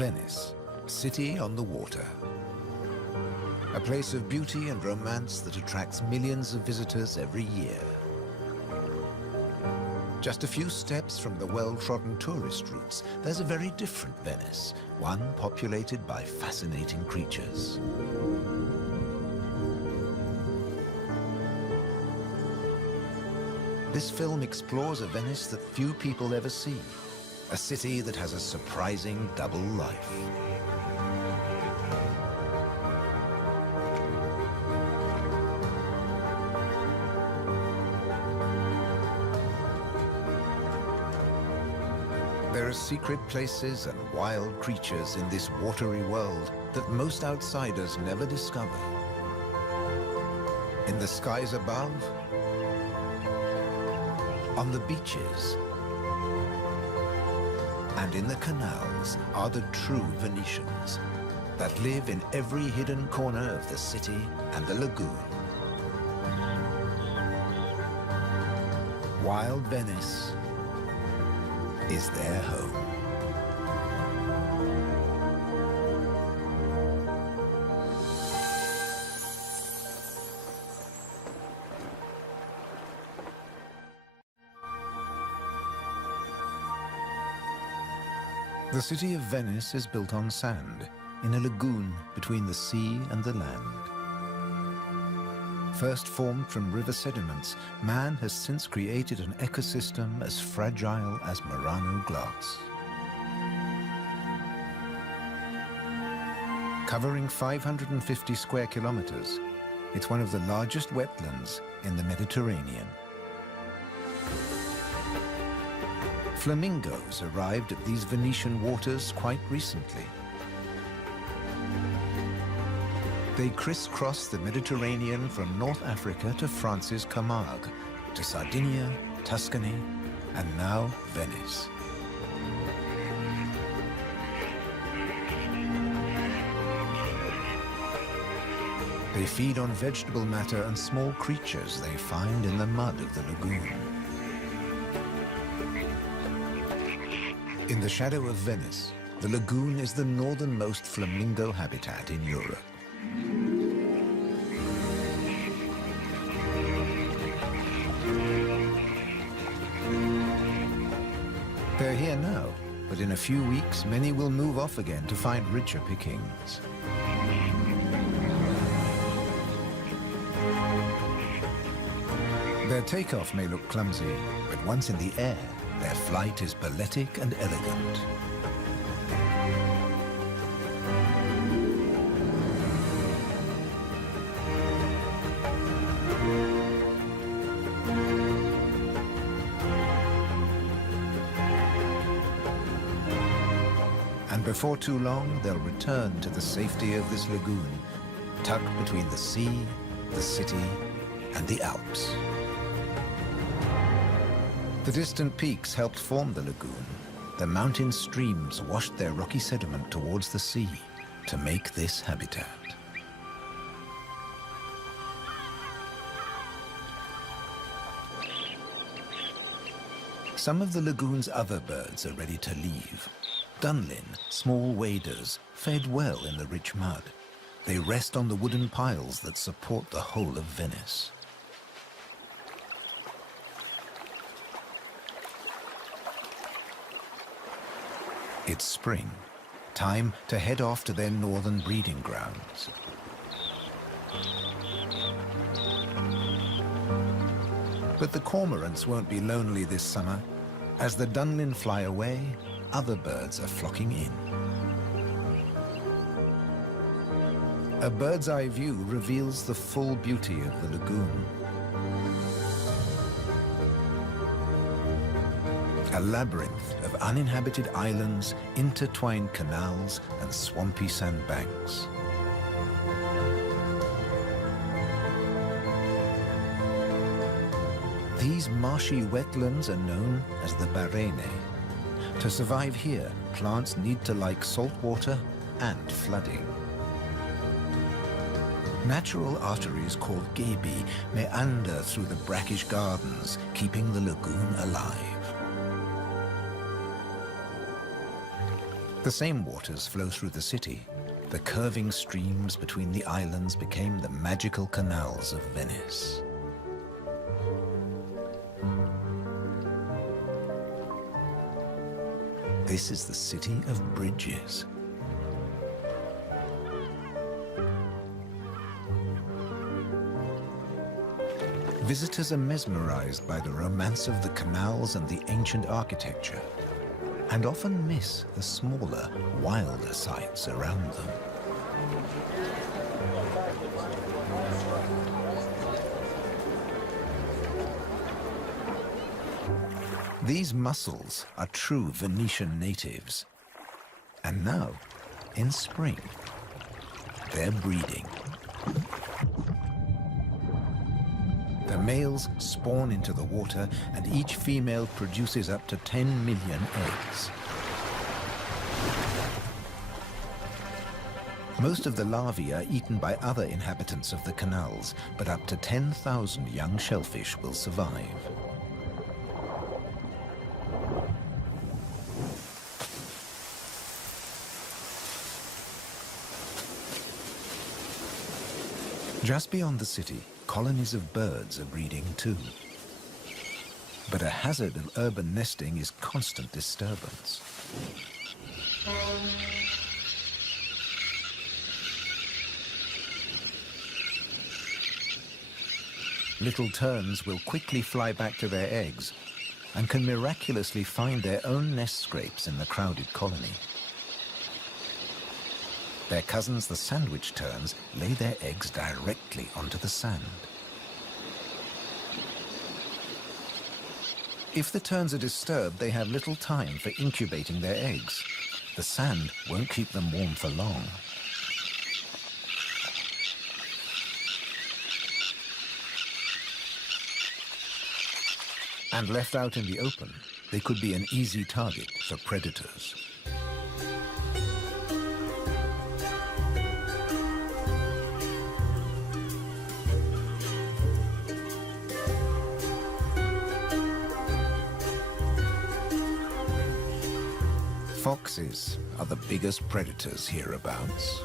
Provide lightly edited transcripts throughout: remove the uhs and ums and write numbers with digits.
Venice, city on the water. A place of beauty and romance that attracts millions of visitors every year. Just a few steps from the well-trodden tourist routes, there's a very different Venice, one populated by fascinating creatures. This film explores a Venice that few people ever see, a city that has a surprising double life. There are secret places and wild creatures in this watery world that most outsiders never discover. In the skies above, on the beaches, and in the canals are the true Venetians that live in every hidden corner of the city and the lagoon. Wild Venice is their home. The city of Venice is built on sand, in a lagoon between the sea and the land. First formed from river sediments, man has since created an ecosystem as fragile as Murano glass. Covering 550 square kilometers, it's one of the largest wetlands in the Mediterranean. Flamingos arrived at these Venetian waters quite recently. They crisscross the Mediterranean from North Africa to France's Camargue, to Sardinia, Tuscany, and now Venice. They feed on vegetable matter and small creatures they find in the mud of the lagoon. In the shadow of Venice, the lagoon is the northernmost flamingo habitat in Europe. They're here now, but in a few weeks, many will move off again to find richer pickings. Their takeoff may look clumsy, but once in the air, their flight is balletic and elegant. And before too long, they'll return to the safety of this lagoon, tucked between the sea, the city, and the Alps. The distant peaks helped form the lagoon. The mountain streams washed their rocky sediment towards the sea to make this habitat. Some of the lagoon's other birds are ready to leave. Dunlin, small waders, fed well in the rich mud. They rest on the wooden piles that support the whole of Venice. It's spring, time to head off to their northern breeding grounds. But the cormorants won't be lonely this summer. As the Dunlin fly away, other birds are flocking in. A bird's eye view reveals the full beauty of the lagoon. A labyrinth of uninhabited islands, intertwined canals, and swampy sandbanks. These marshy wetlands are known as the Barene. To survive here, plants need to like salt water and flooding. Natural arteries called gabi meander through the brackish gardens, keeping the lagoon alive. The same waters flow through the city. The curving streams between the islands became the magical canals of Venice. This is the city of bridges. Visitors are mesmerized by the romance of the canals and the ancient architecture, and often miss the smaller, wilder sights around them. These mussels are true Venetian natives. And now, in spring, they're breeding. The males spawn into the water, and each female produces up to 10 million eggs. Most of the larvae are eaten by other inhabitants of the canals, but up to 10,000 young shellfish will survive. Just beyond the city, colonies of birds are breeding too. But a hazard of urban nesting is constant disturbance. Little terns will quickly fly back to their eggs and can miraculously find their own nest scrapes in the crowded colony. Their cousins, the sandwich terns, lay their eggs directly onto the sand. If the terns are disturbed, they have little time for incubating their eggs. The sand won't keep them warm for long. And left out in the open, they could be an easy target for predators. Foxes are the biggest predators hereabouts.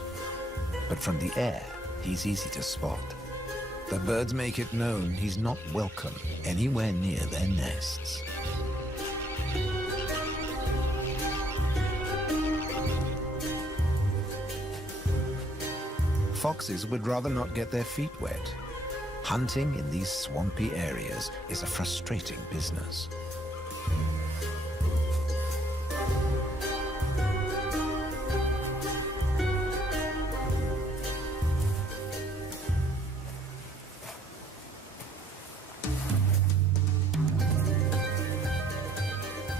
But from the air, he's easy to spot. The birds make it known he's not welcome anywhere near their nests. Foxes would rather not get their feet wet. Hunting in these swampy areas is a frustrating business.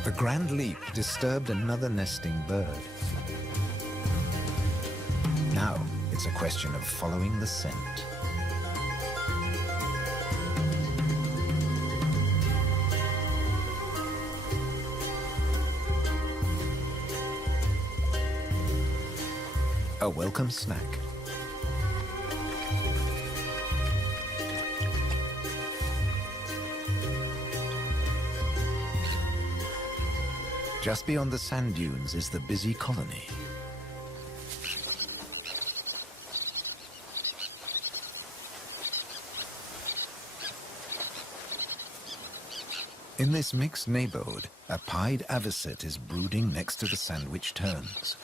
The grand leap disturbed another nesting bird. Now it's a question of following the scent. A welcome snack. Just beyond the sand dunes is the busy colony. In this mixed neighborhood, a pied avocet is brooding next to the sandwich terns.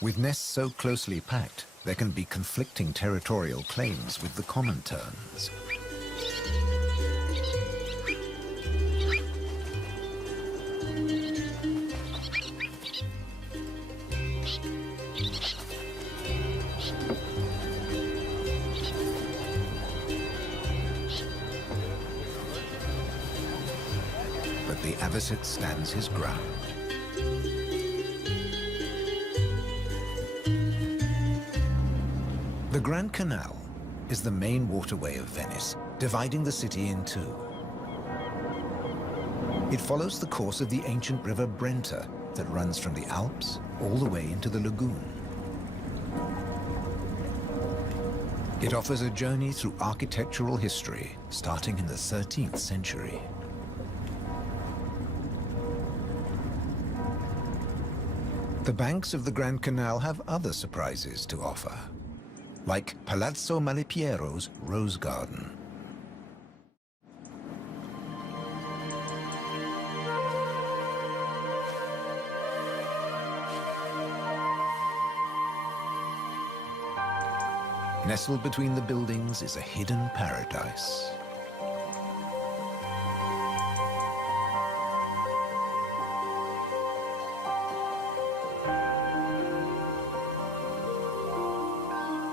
With nests so closely packed, there can be conflicting territorial claims with the common terns. But the avocet stands his ground. The Grand Canal is the main waterway of Venice, dividing the city in two. It follows the course of the ancient river Brenta that runs from the Alps all the way into the lagoon. It offers a journey through architectural history starting in the 13th century. The banks of the Grand Canal have other surprises to offer, like Palazzo Malipiero's Rose Garden. Nestled between the buildings is a hidden paradise.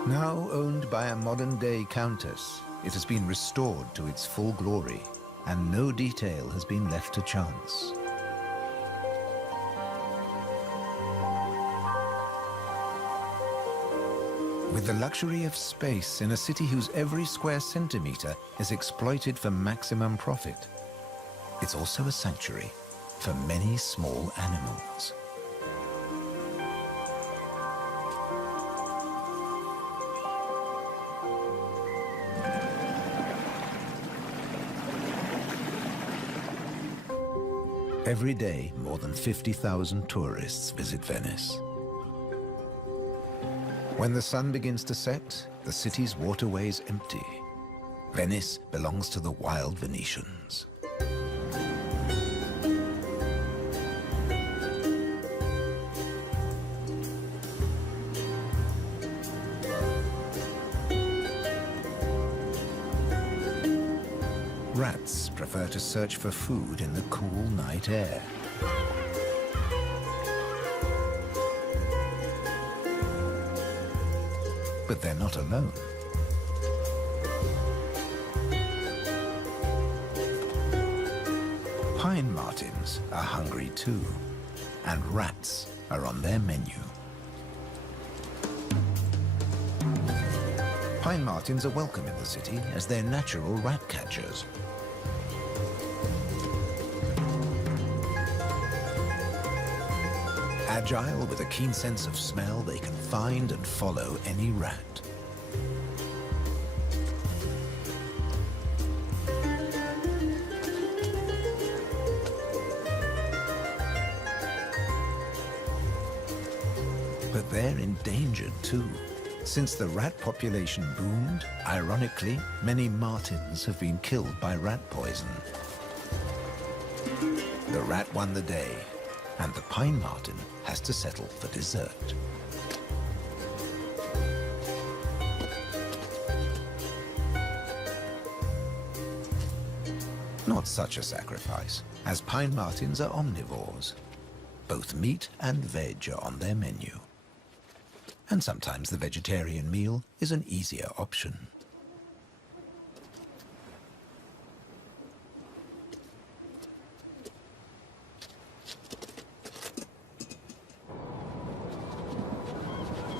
Now owned by a modern-day countess, it has been restored to its full glory, and no detail has been left to chance. With the luxury of space in a city whose every square centimeter is exploited for maximum profit, it's also a sanctuary for many small animals. Every day, more than 50,000 tourists visit Venice. When the sun begins to set, the city's waterways empty. Venice belongs to the wild Venetians. Rats prefer to search for food in the cool night air. But they're not alone. Pine martins are hungry too, and rats are on their menu. Pine martins are welcome in the city as they're natural rat catchers. Agile with a keen sense of smell, they can find and follow any rat. But they're endangered too. Since the rat population boomed, ironically, many martins have been killed by rat poison. The rat won the day, and the pine marten has to settle for dessert. Not such a sacrifice, as pine martens are omnivores. Both meat and veg are on their menu. And sometimes the vegetarian meal is an easier option.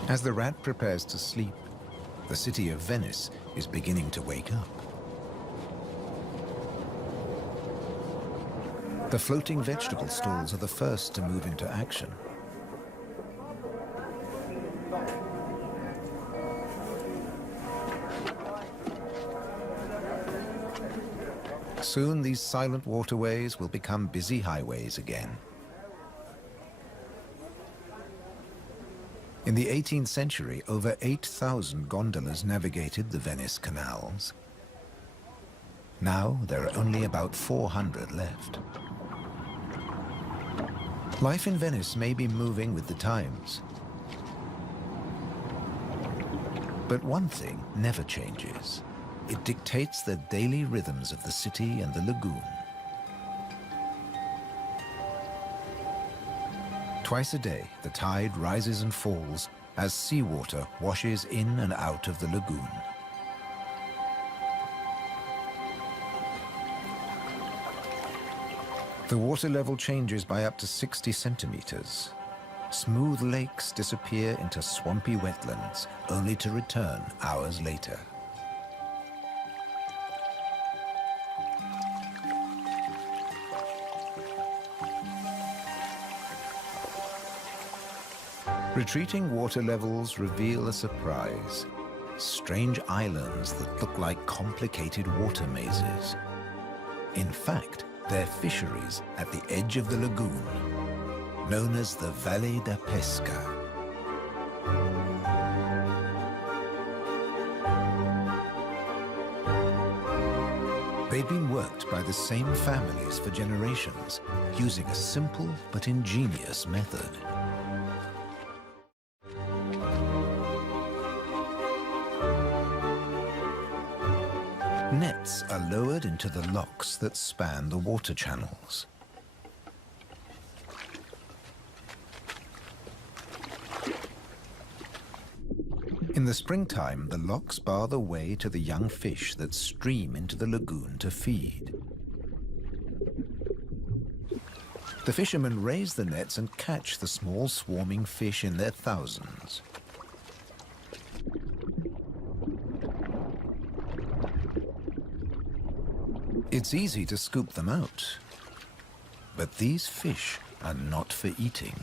As the rat prepares to sleep, the city of Venice is beginning to wake up. The floating vegetable stalls are the first to move into action. Soon these silent waterways will become busy highways again. In the 18th century, over 8,000 gondolas navigated the Venice canals. Now there are only about 400 left. Life in Venice may be moving with the times. But one thing never changes. It dictates the daily rhythms of the city and the lagoon. Twice a day, the tide rises and falls as seawater washes in and out of the lagoon. The water level changes by up to 60 centimeters. Smooth lakes disappear into swampy wetlands, only to return hours later. Retreating water levels reveal a surprise. Strange islands that look like complicated water mazes. In fact, they're fisheries at the edge of the lagoon. known as the Valle da Pesca. They've been worked by the same families for generations, using a simple but ingenious method. Nets are lowered into the locks that span the water channels. In the springtime, the locks bar the way to the young fish that stream into the lagoon to feed. The fishermen raise the nets and catch the small swarming fish in their thousands. It's easy to scoop them out, but these fish are not for eating.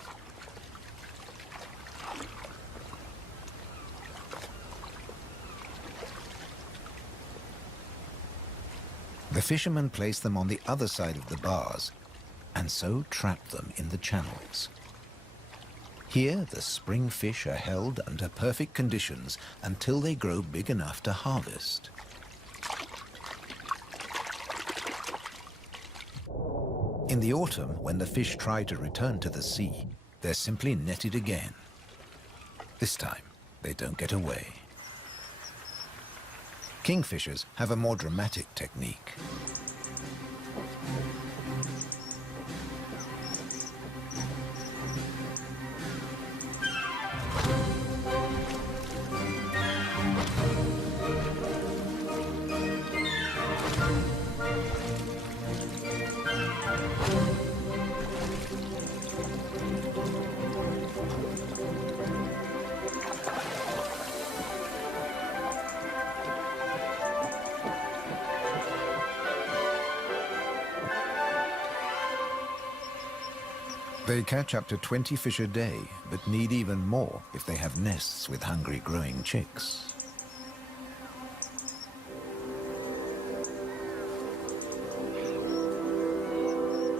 The fishermen place them on the other side of the bars and so trap them in the channels. Here, the spring fish are held under perfect conditions until they grow big enough to harvest. In the autumn, when the fish try to return to the sea, they're simply netted again. This time, they don't get away. Kingfishers have a more dramatic technique. They catch up to 20 fish a day, but need even more if they have nests with hungry growing chicks.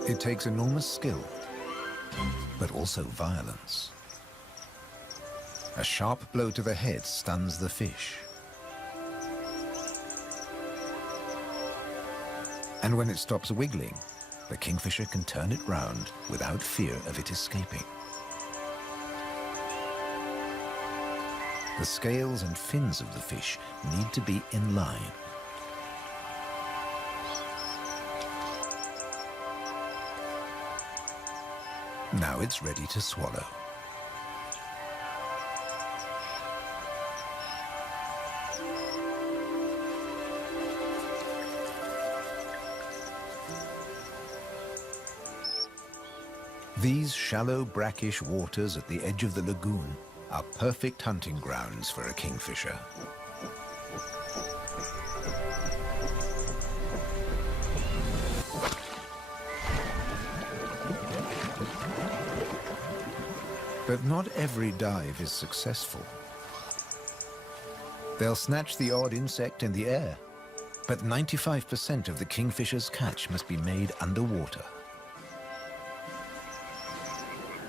It takes enormous skill, but also violence. A sharp blow to the head stuns the fish. And when it stops wiggling, the kingfisher can turn it round without fear of it escaping. The scales and fins of the fish need to be in line. Now it's ready to swallow. These shallow, brackish waters at the edge of the lagoon are perfect hunting grounds for a kingfisher. But not every dive is successful. They'll snatch the odd insect in the air, but 95% of the kingfisher's catch must be made underwater.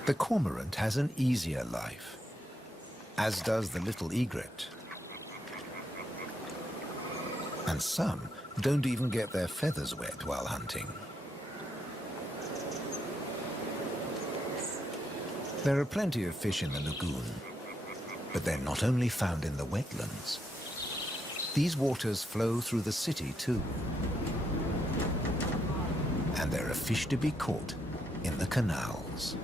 The cormorant has an easier life, as does the little egret. And some don't even get their feathers wet while hunting. There are plenty of fish in the lagoon, but they're not only found in the wetlands. These waters flow through the city too. And there are fish to be caught in the canals.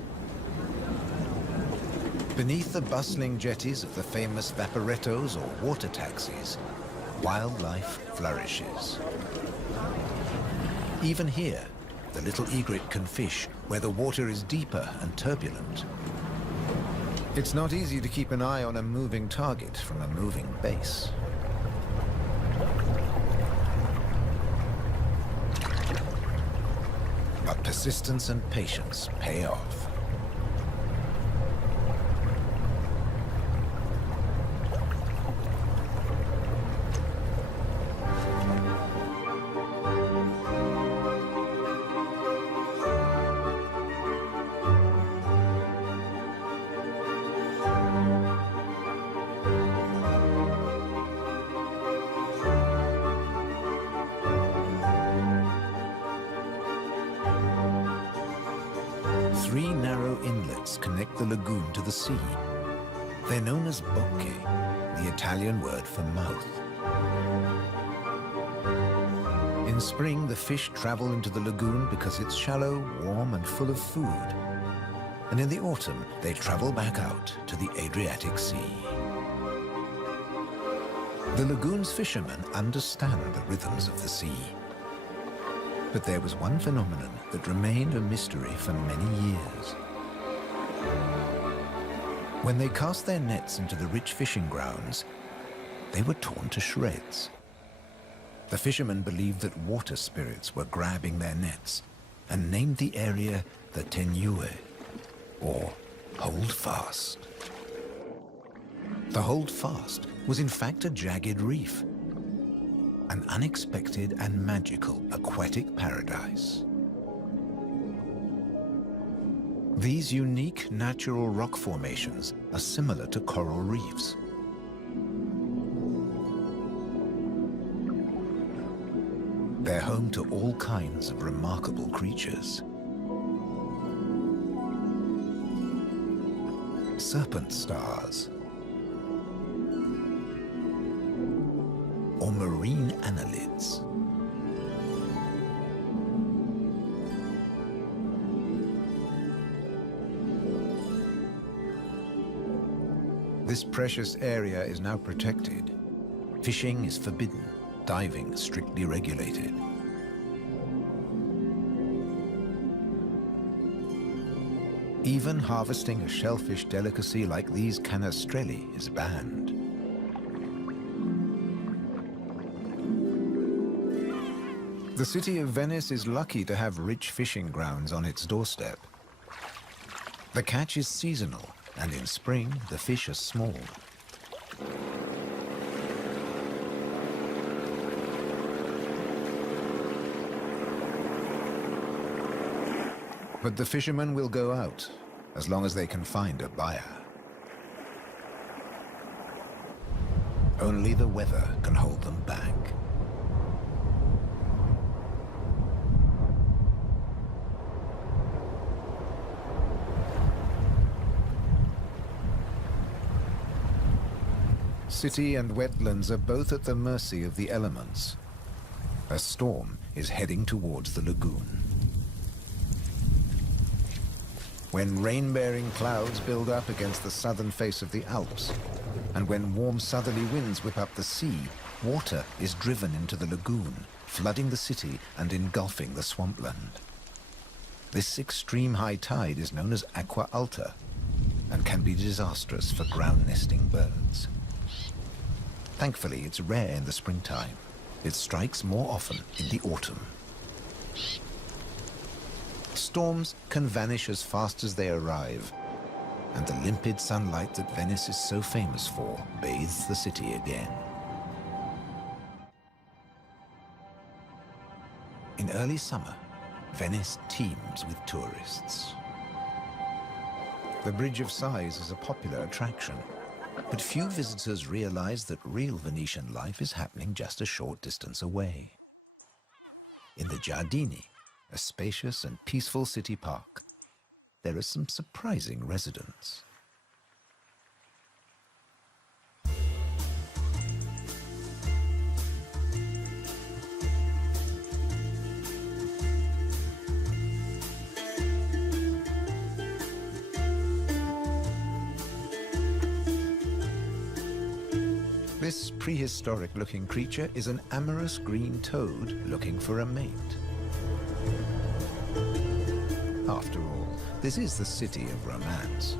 Beneath the bustling jetties of the famous vaporettos or water taxis, wildlife flourishes. Even here, the little egret can fish where the water is deeper and turbulent. It's not easy to keep an eye on a moving target from a moving base. But persistence and patience pay off. nets connect the lagoon to the sea. They're known as bocche, the Italian word for mouth. In spring, the fish travel into the lagoon because it's shallow, warm, and full of food. And in the autumn, they travel back out to the Adriatic Sea. The lagoon's fishermen understand the rhythms of the sea. But there was one phenomenon that remained a mystery for many years. When they cast their nets into the rich fishing grounds, they were torn to shreds. The fishermen believed that water spirits were grabbing their nets and named the area the Tenue, or Hold Fast. The Hold Fast was in fact a jagged reef, an unexpected and magical aquatic paradise. These unique natural rock formations are similar to coral reefs. They're home to all kinds of remarkable creatures. Serpent stars, or marine annelids. This precious area is now protected. Fishing is forbidden, diving strictly regulated. Even harvesting a shellfish delicacy like these canestrelli is banned. The city of Venice is lucky to have rich fishing grounds on its doorstep. The catch is seasonal, and in spring, the fish are small. But the fishermen will go out, as long as they can find a buyer. Only the weather can hold them back. City and wetlands are both at the mercy of the elements. A storm is heading towards the lagoon. When rain-bearing clouds build up against the southern face of the Alps, and when warm southerly winds whip up the sea, water is driven into the lagoon, flooding the city and engulfing the swampland. This extreme high tide is known as aqua alta and can be disastrous for ground-nesting birds. Thankfully, it's rare in the springtime. It strikes more often in the autumn. Storms can vanish as fast as they arrive, and the limpid sunlight that Venice is so famous for bathes the city again. In early summer, Venice teems with tourists. The Bridge of Sighs is a popular attraction, but few visitors realize that real Venetian life is happening just a short distance away. In the Giardini, a spacious and peaceful city park, there are some surprising residents. This prehistoric-looking creature is an amorous green toad looking for a mate. After all, this is the city of romance.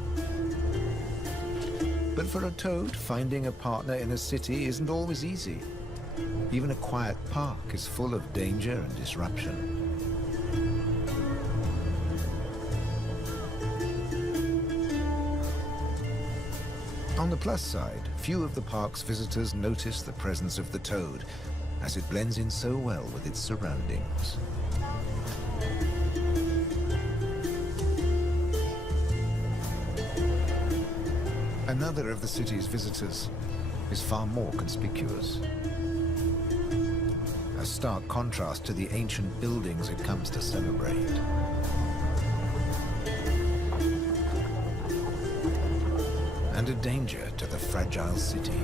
But for a toad, finding a partner in a city isn't always easy. Even a quiet park is full of danger and disruption. On the plus side, few of the park's visitors notice the presence of the toad, as it blends in so well with its surroundings. Another of the city's visitors is far more conspicuous. A stark contrast to the ancient buildings it comes to celebrate. and a danger to the fragile city.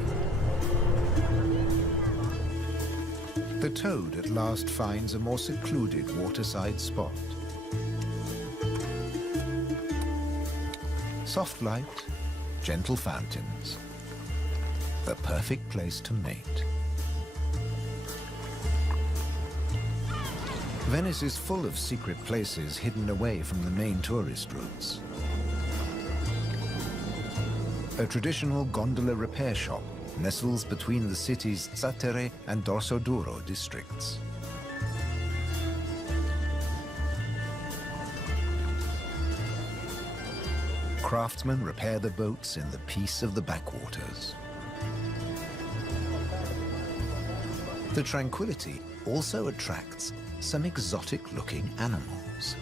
The toad at last finds a more secluded waterside spot. Soft light, gentle fountains, the perfect place to mate. Venice is full of secret places hidden away from the main tourist routes. A traditional gondola repair shop nestles between the city's Zattere and Dorsoduro districts. Craftsmen repair the boats in the peace of the backwaters. The tranquility also attracts some exotic-looking animals.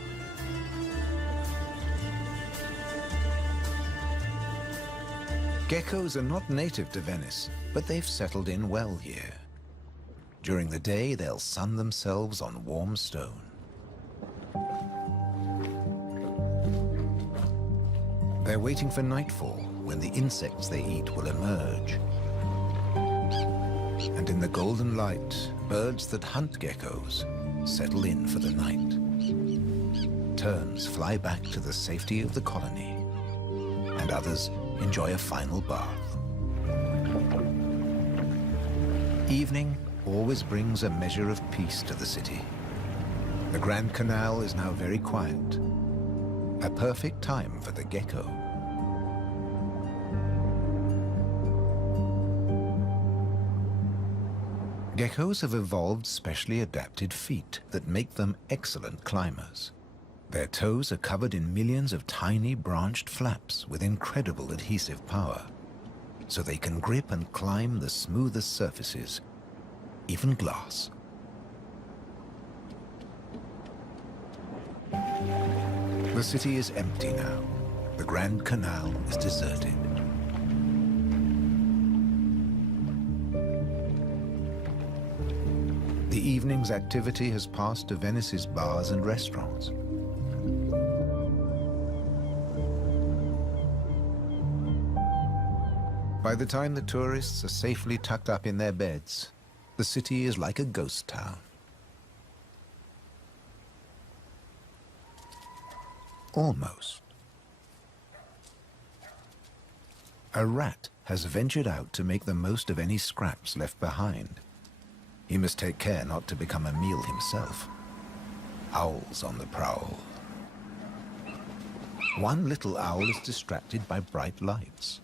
Geckos are not native to Venice, but they've settled in well here. During the day, they'll sun themselves on warm stone. They're waiting for nightfall, when the insects they eat will emerge. And in the golden light, birds that hunt geckos settle in for the night. Terns fly back to the safety of the colony, and others enjoy a final bath. Evening always brings a measure of peace to the city. The Grand Canal is now very quiet, a perfect time for the gecko. Geckos have evolved specially adapted feet that make them excellent climbers. Their toes are covered in millions of tiny branched flaps with incredible adhesive power, so they can grip and climb the smoothest surfaces, even glass. The city is empty now. The Grand Canal is deserted. The evening's activity has passed to Venice's bars and restaurants. By the time the tourists are safely tucked up in their beds, the city is like a ghost town. Almost. A rat has ventured out to make the most of any scraps left behind. He must take care not to become a meal himself. Owls on the prowl. One little owl is distracted by bright lights.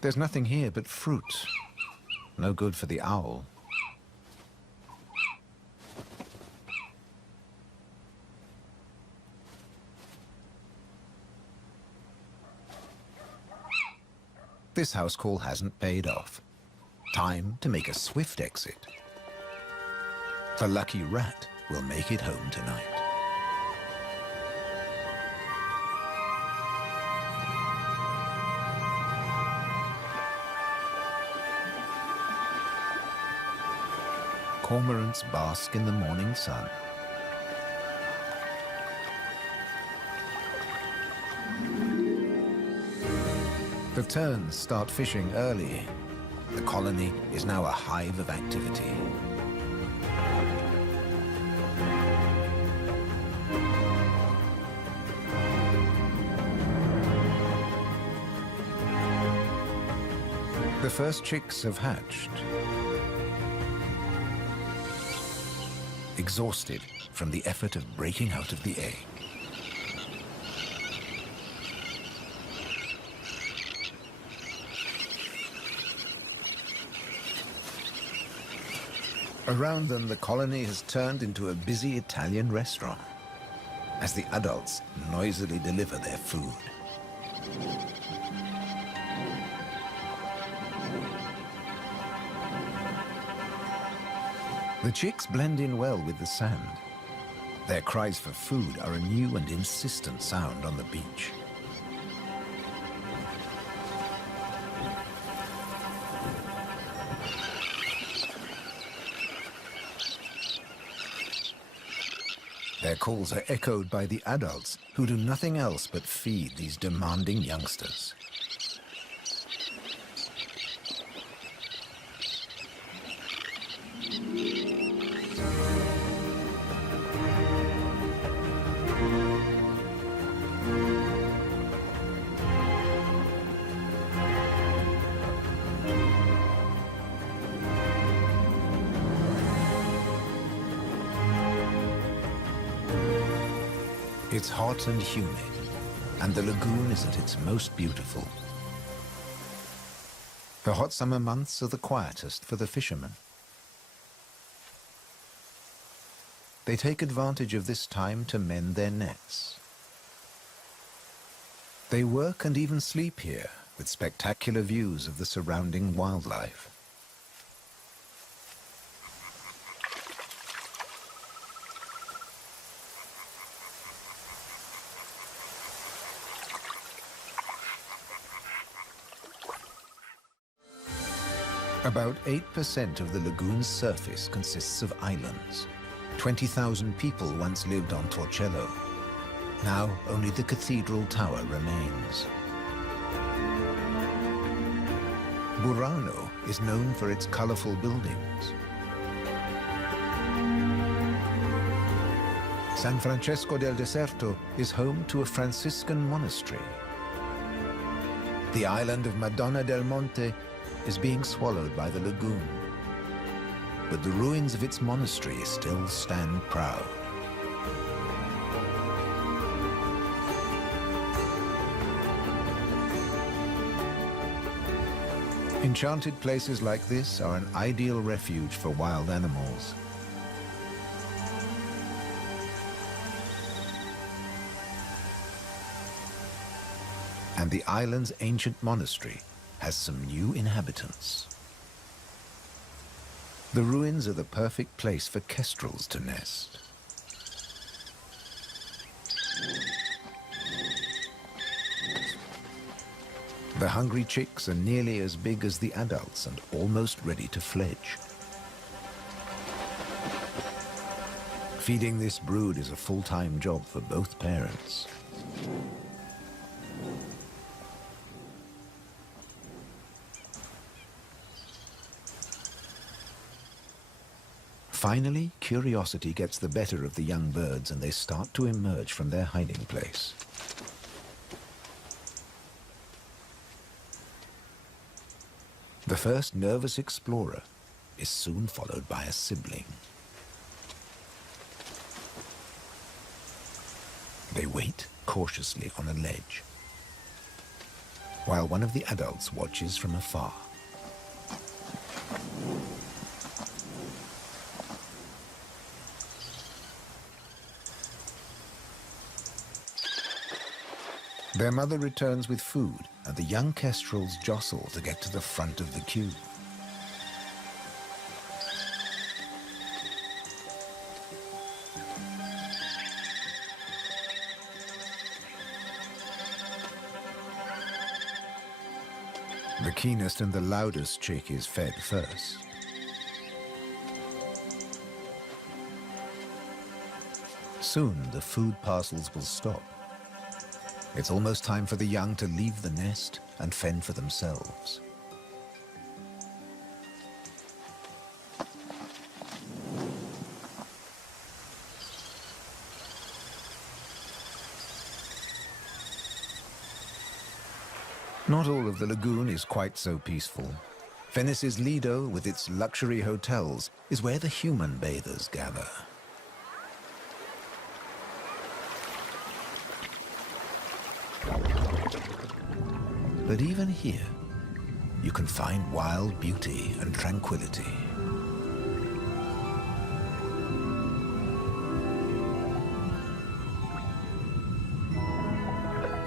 There's nothing here but fruit. No good for the owl. This house call hasn't paid off. Time to make a swift exit. The lucky rat will make it home tonight. Cormorants bask in the morning sun. The terns start fishing early. The colony is now a hive of activity. The first chicks have hatched. Exhausted from the effort of breaking out of the egg. Around them, the colony has turned into a busy Italian restaurant as the adults noisily deliver their food. The chicks blend in well with the sand. Their cries for food are a new and insistent sound on the beach. Their calls are echoed by the adults, who do nothing else but feed these demanding youngsters. It's hot and humid, and the lagoon is at its most beautiful. The hot summer months are the quietest for the fishermen. They take advantage of this time to mend their nets. They work and even sleep here, with spectacular views of the surrounding wildlife. About 8% of the lagoon's surface consists of islands. 20,000 people once lived on Torcello. Now only the cathedral tower remains. Burano is known for its colorful buildings. San Francesco del Deserto is home to a Franciscan monastery. The island of Madonna del Monte is being swallowed by the lagoon, but the ruins of its monastery still stand proud. Enchanted places like this are an ideal refuge for wild animals. And the island's ancient monastery has some new inhabitants. The ruins are the perfect place for kestrels to nest. The hungry chicks are nearly as big as the adults and almost ready to fledge. Feeding this brood is a full-time job for both parents. Finally, curiosity gets the better of the young birds and they start to emerge from their hiding place. The first nervous explorer is soon followed by a sibling. They wait cautiously on a ledge, while one of the adults watches from afar. Their mother returns with food, and the young kestrels jostle to get to the front of the queue. The keenest and the loudest chick is fed first. Soon the food parcels will stop. It's almost time for the young to leave the nest and fend for themselves. Not all of the lagoon is quite so peaceful. Venice's Lido, with its luxury hotels, is where the human bathers gather. But even here, you can find wild beauty and tranquility.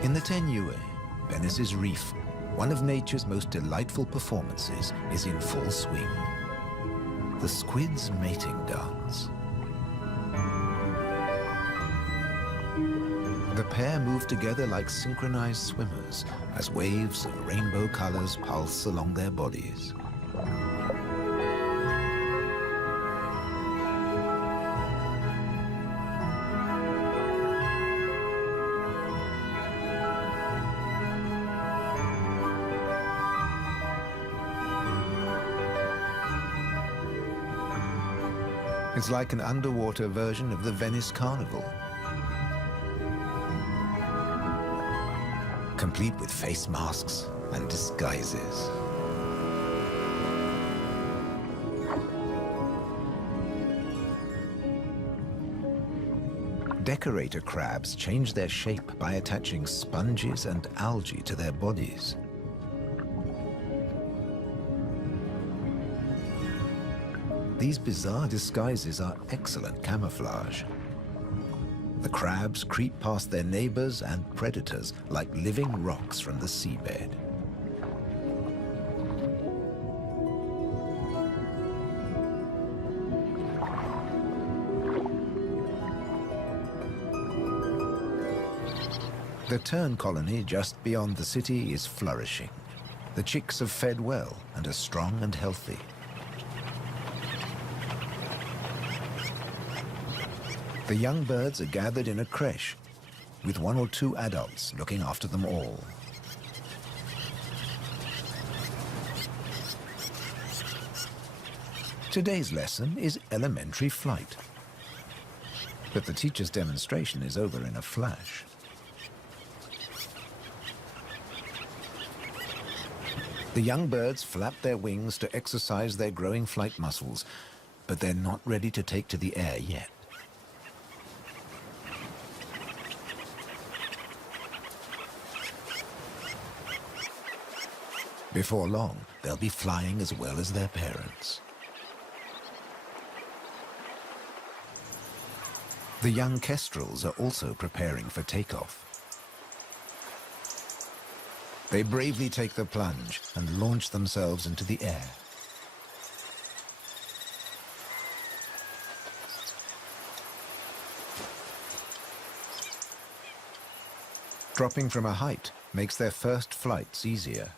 In the Tenue, Venice's reef, one of nature's most delightful performances is in full swing. The squid's mating dance. The pair move together like synchronized swimmers as waves of rainbow colors pulse along their bodies. It's like an underwater version of the Venice Carnival, complete with face masks and disguises. Decorator crabs change their shape by attaching sponges and algae to their bodies. These bizarre disguises are excellent camouflage. The crabs creep past their neighbors and predators like living rocks from the seabed. The tern colony just beyond the city is flourishing. The chicks have fed well and are strong and healthy. The young birds are gathered in a creche, with 1 or 2 adults looking after them all. Today's lesson is elementary flight. But the teacher's demonstration is over in a flash. The young birds flap their wings to exercise their growing flight muscles, but they're not ready to take to the air yet. Before long, they'll be flying as well as their parents. The young kestrels are also preparing for takeoff. They bravely take the plunge and launch themselves into the air. Dropping from a height makes their first flights easier.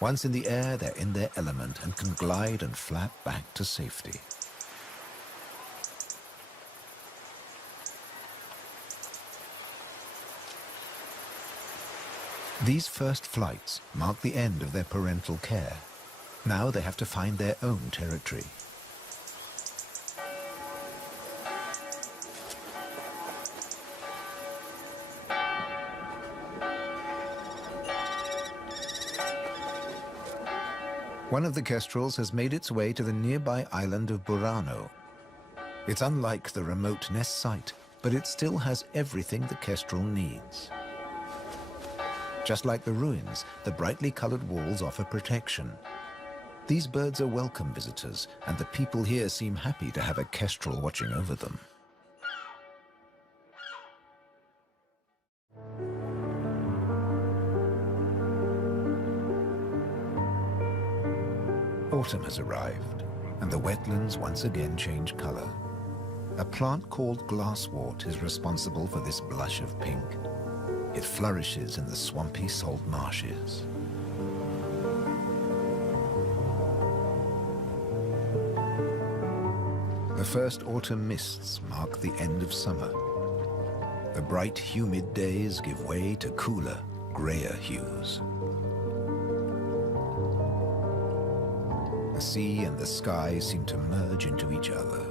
Once in the air, they're in their element and can glide and flap back to safety. These first flights mark the end of their parental care. Now they have to find their own territory. One of the kestrels has made its way to the nearby island of Burano. It's unlike the remote nest site, but it still has everything the kestrel needs. Just like the ruins, the brightly colored walls offer protection. These birds are welcome visitors, and the people here seem happy to have a kestrel watching over them. Autumn has arrived, and the wetlands once again change color. A plant called glasswort is responsible for this blush of pink. It flourishes in the swampy salt marshes. The first autumn mists mark the end of summer. The bright, humid days give way to cooler, grayer hues. The sea and the sky seem to merge into each other.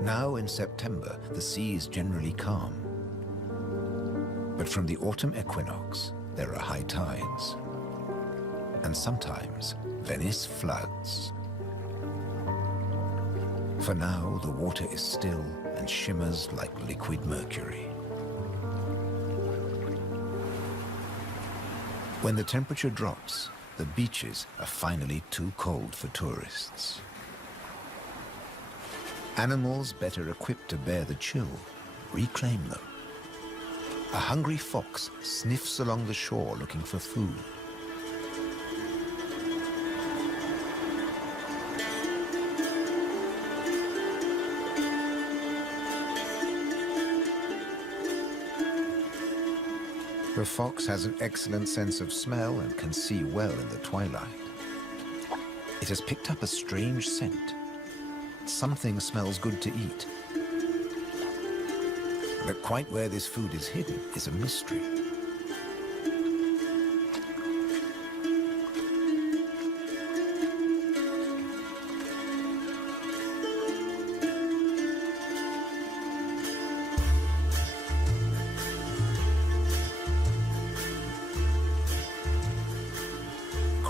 Now in September, the sea is generally calm. But from the autumn equinox, there are high tides. And sometimes, Venice floods. For now, the water is still and shimmers like liquid mercury. When the temperature drops, the beaches are finally too cold for tourists. Animals better equipped to bear the chill reclaim them. A hungry fox sniffs along the shore looking for food. The fox has an excellent sense of smell and can see well in the twilight. It has picked up a strange scent. Something smells good to eat. But quite where this food is hidden is a mystery.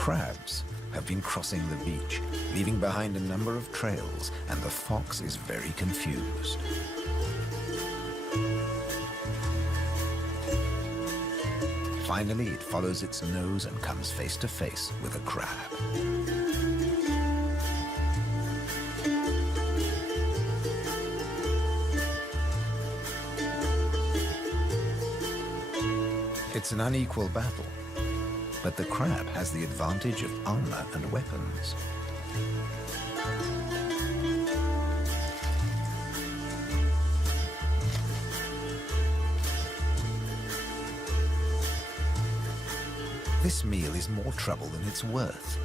Crabs have been crossing the beach, leaving behind a number of trails, and the fox is very confused. Finally, it follows its nose and comes face to face with a crab. It's an unequal battle, but the crab has the advantage of armor and weapons. This meal is more trouble than it's worth.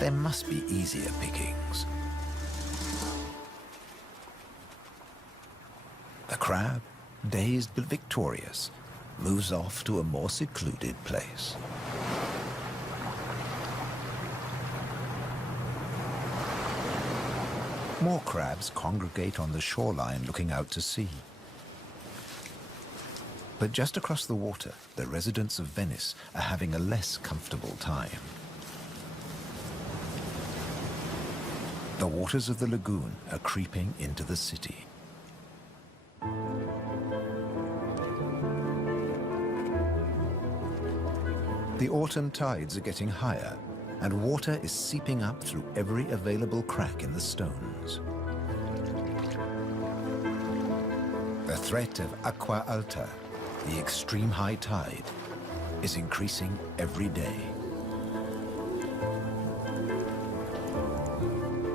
There must be easier pickings. The crab, dazed but victorious, moves off to a more secluded place. More crabs congregate on the shoreline looking out to sea. But just across the water, the residents of Venice are having a less comfortable time. The waters of the lagoon are creeping into the city. The autumn tides are getting higher, and water is seeping up through every available crack in the stones. The threat of acqua alta, the extreme high tide, is increasing every day.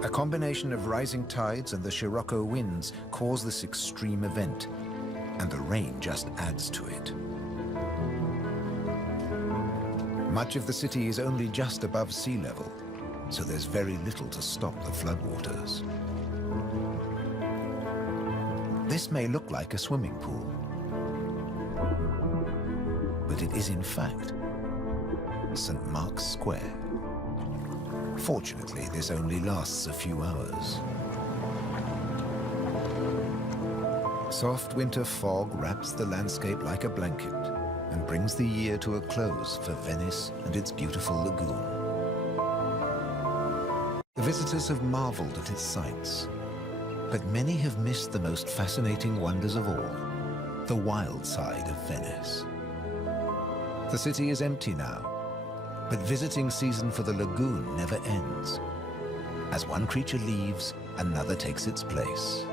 A combination of rising tides and the Scirocco winds cause this extreme event, and the rain just adds to it. Much of the city is only just above sea level, so there's very little to stop the floodwaters. This may look like a swimming pool, but it is in fact St. Mark's Square. Fortunately, this only lasts a few hours. Soft winter fog wraps the landscape like a blanket and brings the year to a close for Venice and its beautiful lagoon. The visitors have marveled at its sights, but many have missed the most fascinating wonders of all, the wild side of Venice. The city is empty now, but visiting season for the lagoon never ends. As one creature leaves, another takes its place.